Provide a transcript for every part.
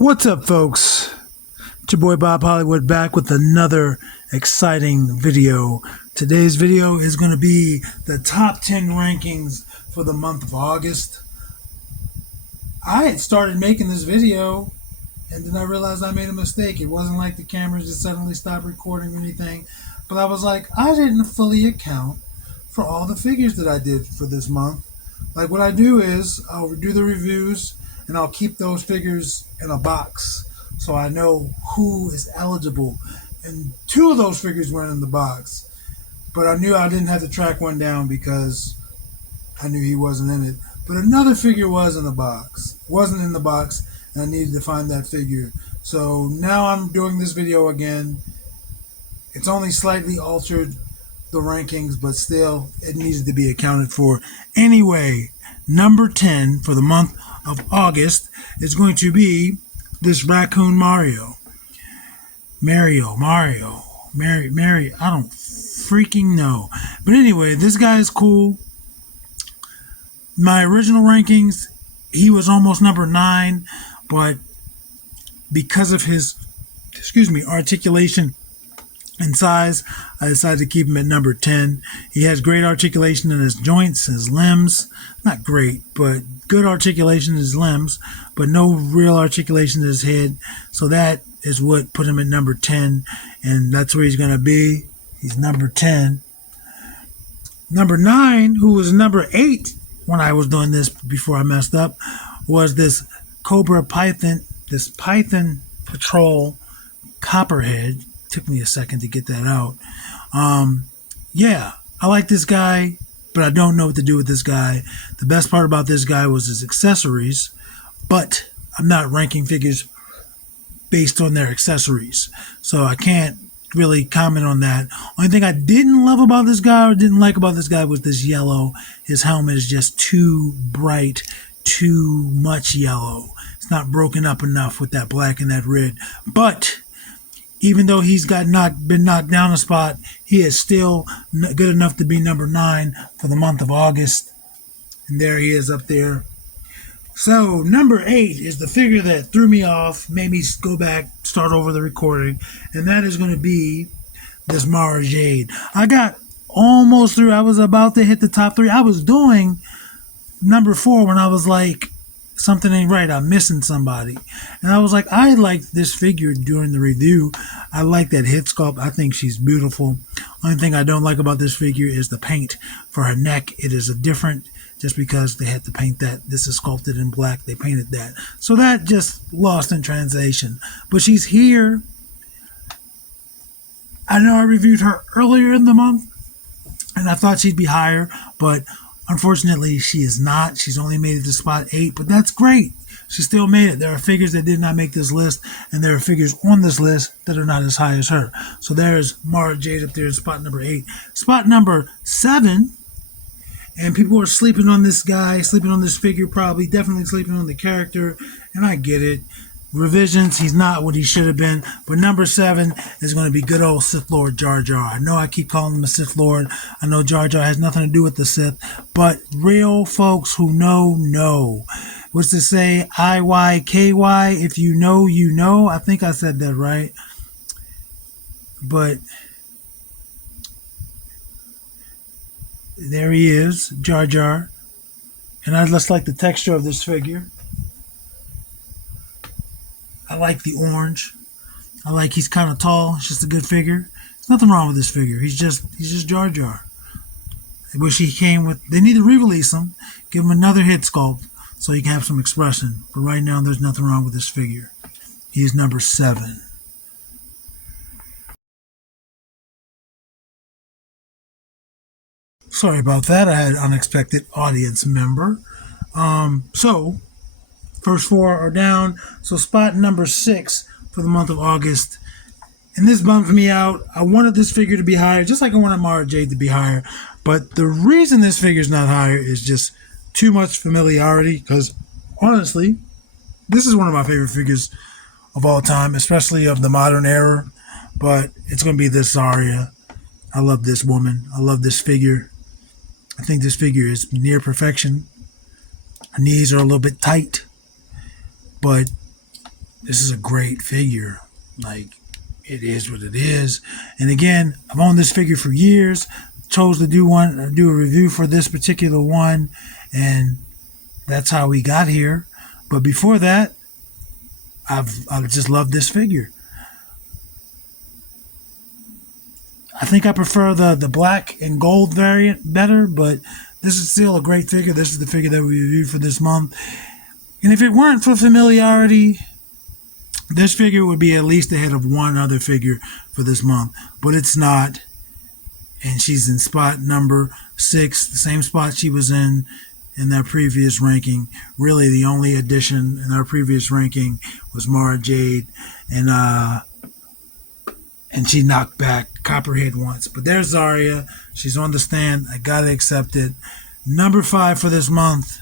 What's up, folks? It's your boy Bob Hollywood back with another exciting video. Today's video is going to be the top 10 rankings for the month of August. I had started making this video and then I realized I made a mistake. It wasn't like the cameras just suddenly stopped recording or anything, but I was like, I didn't fully account for all the figures that I did for this month. Like, what I do is I'll do the reviews and I'll keep those figures in a box so I know who is eligible. And two of those figures weren't in the box, but I knew I didn't have to track one down because I knew he wasn't in it. But another figure wasn't in the box, and I needed to find that figure. So now I'm doing this video again. It's only slightly altered the rankings, but still it needs to be accounted for. Anyway, number 10 for the month of August is going to be this raccoon Mario. Mary, I don't freaking know. But anyway, this guy is cool. My original rankings, he was almost number 9, but because of his, articulation and size, I decided to keep him at number 10. He has great articulation in his joints, his limbs. Not great, but good articulation in his limbs, but no real articulation in his head. So that is what put him at number 10, and that's where he's going to be. He's number 10. Number 9, who was number 8 when I was doing this before I messed up, was this Cobra Python, this Python Patrol Copperhead. Took me a second to get that out. Yeah, I like this guy, but I don't know what to do with this guy. The best part about this guy was his accessories, but I'm not ranking figures based on their accessories, so I can't really comment on that. Only thing I didn't love about this guy or didn't like about this guy was this yellow. His helmet is just too bright, too much yellow. It's not broken up enough with that black and that red. But even though he's been knocked down a spot, he is still good enough to be number 9 for the month of August. And there he is up there. So number 8 is the figure that threw me off, made me go back, start over the recording, and that is going to be this Mara Jade. I got almost through. I was about to hit the top 3. I was doing number 4 when I was like, something ain't right, I'm missing somebody. And I was like, I like this figure during the review. I like that head sculpt. I think she's beautiful. Only thing I don't like about this figure is the paint for her neck. It is a different, just because they had to paint that. This is sculpted in black. They painted that. So that just lost in translation. But she's here. I know I reviewed her earlier in the month, and I thought she'd be higher, but unfortunately, she is not. She's only made it to spot 8, but that's great. She still made it. There are figures that did not make this list, and there are figures on this list that are not as high as her. So there's Mara Jade up there in spot number 8. Spot number 7, and people are sleeping on this guy, sleeping on this figure probably, definitely sleeping on the character, and I get it. Revisions, he's not what he should have been, but number 7 is going to be good old Sith Lord Jar Jar. I know I keep calling him a Sith Lord. I know Jar Jar has nothing to do with the Sith, but real folks who know. What's to say? IYKY, if you know, you know. I think I said that right. But there he is, Jar Jar. And I just like the texture of this figure. I like the orange. I like he's kind of tall. It's just a good figure. There's nothing wrong with this figure. He's just Jar Jar. I wish he came with. They need to re-release him, give him another head sculpt so he can have some expression. But right now, there's nothing wrong with this figure. He's number 7. Sorry about that. I had an unexpected audience member. So first 4 are down. So spot number 6 for the month of August. And this bummed me out. I wanted this figure to be higher, just like I wanted Mara Jade to be higher. But the reason this figure is not higher is just too much familiarity. Because honestly, this is one of my favorite figures of all time, especially of the modern era. But it's going to be this Zarya. I love this woman. I love this figure. I think this figure is near perfection. Her knees are a little bit tight, but this is a great figure. Like, it is what it is. And again, I've owned this figure for years. Chose to do a review for this particular one, and that's how we got here. But before that, I've just loved this figure. I think I prefer the black and gold variant better, but this is still a great figure. This is the figure that we reviewed for this month. And if it weren't for familiarity, this figure would be at least ahead of one other figure for this month, but it's not. And she's in spot number 6, the same spot she was in that previous ranking. Really, the only addition in our previous ranking was Mara Jade, and she knocked back Copperhead once. But there's Zarya. She's on the stand. I gotta accept it. Number 5 for this month.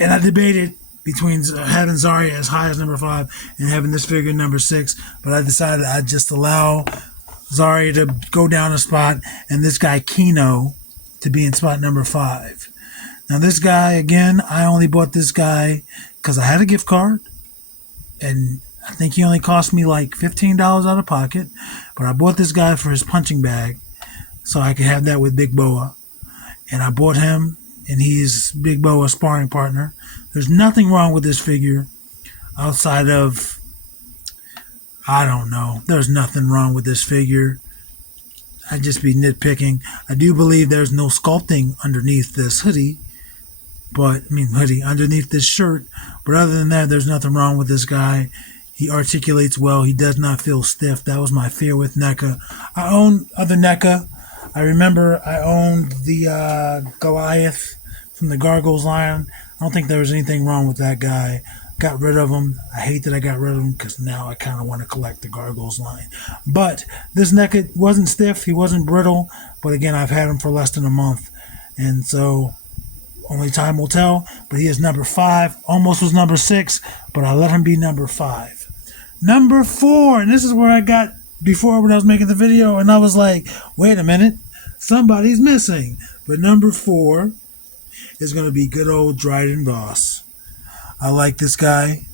And I debated between having Zarya as high as number 5 and having this figure number 6, but I decided I'd just allow Zarya to go down a spot and this guy Kino to be in spot number 5. Now this guy, again, I only bought this guy because I had a gift card, and I think he only cost me like $15 out of pocket, but I bought this guy for his punching bag so I could have that with Big Boa, and I bought him, and he's Big Boa's sparring partner. There's nothing wrong with this figure outside of, I don't know. There's nothing wrong with this figure. I'd just be nitpicking. I do believe there's no sculpting underneath this hoodie, underneath this shirt. But other than that, there's nothing wrong with this guy. He articulates well. He does not feel stiff. That was my fear with NECA. I own other NECA. I remember I owned the Goliath from the Gargoyles line. I don't think there was anything wrong with that guy. Got rid of him. I hate that I got rid of him because now I kind of want to collect the Gargoyles line. But this NECA wasn't stiff. He wasn't brittle. But again, I've had him for less than a month. And so only time will tell. But he is number 5. Almost was number 6. But I let him be number 5. Number 4. And this is where I got before when I was making the video. And I was like, wait a minute. Somebody's missing. But number 4 is going to be good old Dryden Voss. I like this guy.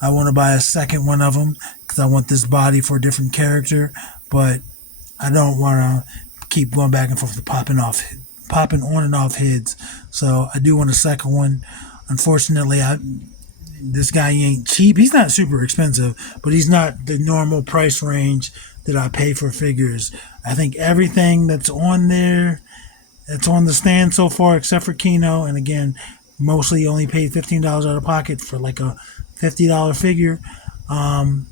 I want to buy a second one of them because I want this body for a different character, but I don't want to keep going back and forth with popping on and off heads. So I do want a second one. Unfortunately, this guy ain't cheap. He's not super expensive, but he's not the normal price range that I pay for figures. I think everything that's on there, that's on the stand so far, except for Kino, and again, mostly only paid $15 out of pocket for like a $50 figure. I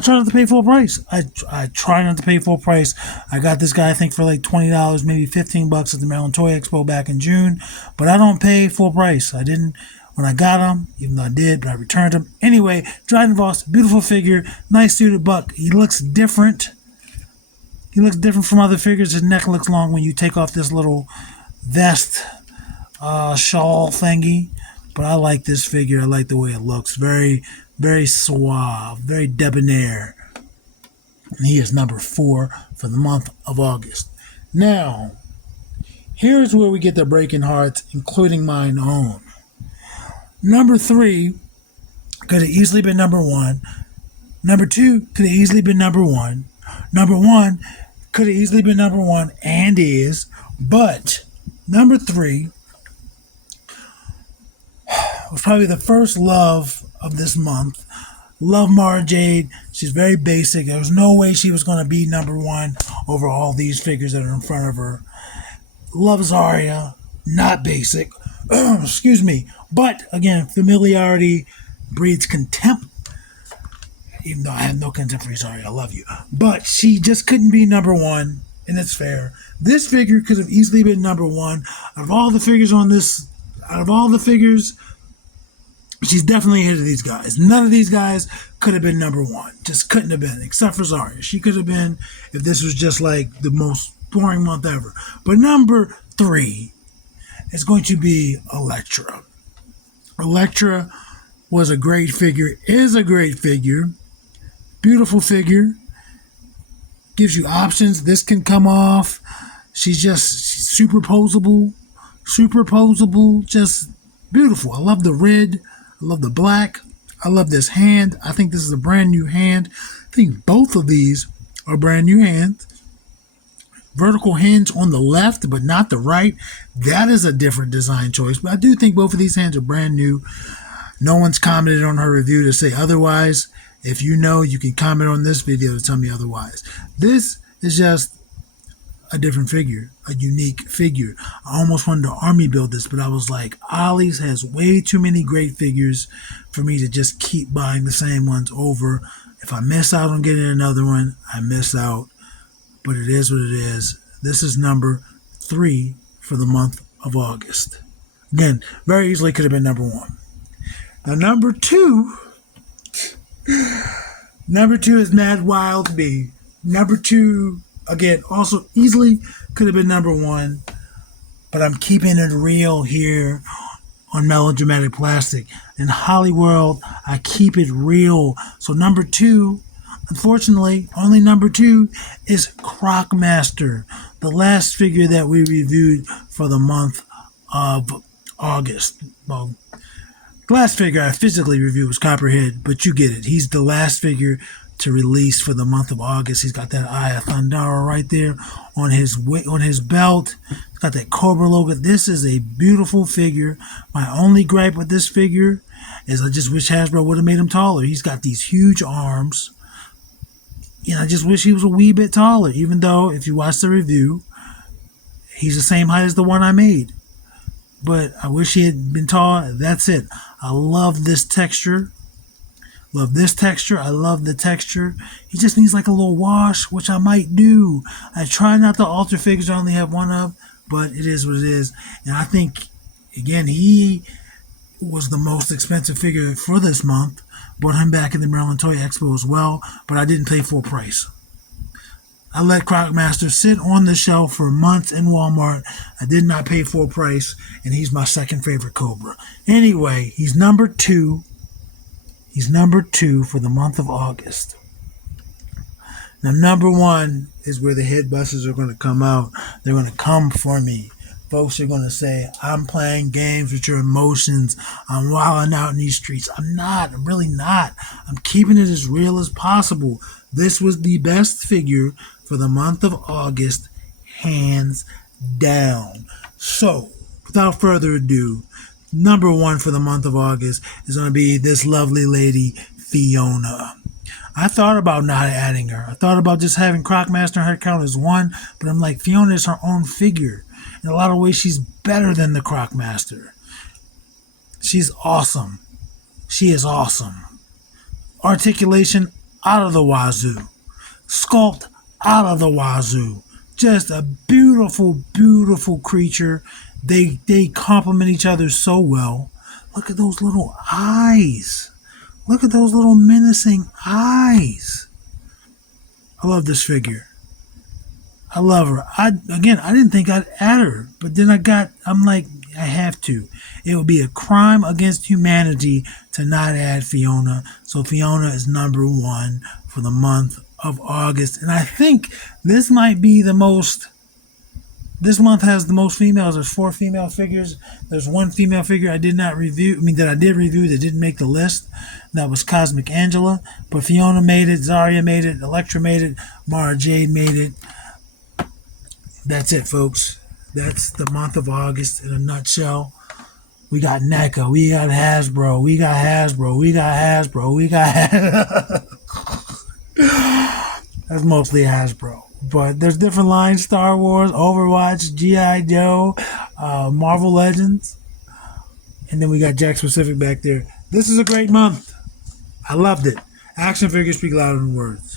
try not to pay full price. I try not to pay full price. I got this guy, I think, for like $20, maybe $15 at the Maryland Toy Expo back in June, but I don't pay full price. I didn't when I got him, even though I did, but I returned him. Anyway, Dryden Voss, beautiful figure, nice suited buck. He looks different. He looks different from other figures. His neck looks long when you take off this little vest shawl thingy, but I like this figure. I like the way it looks. Very, very suave, very debonair. And he is number 4 for the month of August. Now, here's where we get the breaking hearts, including mine own. Number 3 could have easily been number 1. Number 2 could have easily been number 1. Number 1 could have easily been number 1 and is, but number 3 was probably the first love of this month. Love Mara Jade. She's very basic. There was no way she was going to be number 1 over all these figures that are in front of her. Love Zarya. Not basic. Excuse me. But, again, familiarity breeds contempt. Even though I have no contempt for Zarya. I love you. But she just couldn't be number 1, and it's fair. This figure could have easily been number 1. Out of all the figures on this, she's definitely ahead of these guys. None of these guys could have been number 1. Just couldn't have been, except for Zarya. She could have been if this was just like the most boring month ever. But number 3 is going to be Elektra. Elektra was a great figure, is a great figure. Beautiful figure. Gives you options. This can come off. She's superposable. Just beautiful. I love the red. I love the black. I love this hand. I think this is a brand new hand. I think both of these are brand new hands. Vertical hinge on the left, but not the right. That is a different design choice. But I do think both of these hands are brand new. No one's commented on her review to say otherwise. If you know, you can comment on this video to tell me otherwise. This is just a different figure, a unique figure. I almost wanted to army build this, but I was like, Ollie's has way too many great figures for me to just keep buying the same ones over. If I miss out on getting another one, I miss out. But it is what it is. This is number 3 for the month of August. Again, very easily could have been number 1. Now, number 2 is Mad Wild Bee. Number 2, again, also easily could have been number 1, but I'm keeping it real here on Melodramatic Plastic. In Hollyworld, I keep it real. So number 2, unfortunately, only number 2 is Crocmaster, the last figure that we reviewed for the month of August. Well, the last figure I physically reviewed was Copperhead, but you get it. He's the last figure to release for the month of August. He's got that Eye of Thundara right there on his belt. He's got that Cobra logo. This is a beautiful figure. My only gripe with this figure is I just wish Hasbro would have made him taller. He's got these huge arms. I just wish he was a wee bit taller, even though if you watch the review, he's the same height as the one I made. But I wish he had been taller. That's it. I love this texture. Love this texture. I love the texture. He just needs like a little wash, which I might do. I try not to alter figures I only have one of, but it is what it is. And I think, again, he was the most expensive figure for this month. Bought him back in the Maryland Toy Expo as well, but I didn't pay full price. I let Crocmaster sit on the shelf for months in Walmart. I did not pay full price, and he's my second favorite Cobra. Anyway, he's number 2. He's number 2 for the month of August. Now, number 1 is where the head busters are going to come out. They're going to come for me. Folks are going to say, I'm playing games with your emotions. I'm wilding out in these streets. I'm not. I'm really not. I'm keeping it as real as possible. This was the best figure for the month of August, hands down. So, without further ado, number 1 for the month of August is going to be this lovely lady, Fiona. I thought about not adding her. I thought about just having Crocmaster and her count as 1, but I'm like, Fiona is her own figure. In a lot of ways, she's better than the Crocmaster. She's awesome. She is awesome. Articulation out of the wazoo. Sculpt out of the wazoo. Just a beautiful, beautiful creature. They complement each other so well. Look at those little eyes. Look at those little menacing eyes. I love this figure. I love her. I didn't think I'd add her, but then I'm like, I have to. It would be a crime against humanity to not add Fiona. So Fiona is number 1 for the month of August. And I think this might be this month has the most females. There's 4 female figures. There's 1 female figure I did not review. That I did review that didn't make the list. That was Cosmic Angela. But Fiona made it. Zarya made it. Elektra made it. Mara Jade made it. That's it, folks. That's the month of August in a nutshell. We got NECA. We got Hasbro. We got Hasbro. We got Hasbro. We got That's mostly Hasbro. But there's different lines. Star Wars, Overwatch, G.I. Joe, Marvel Legends. And then we got Jack Specific back there. This is a great month. I loved it. Action figures speak louder than words.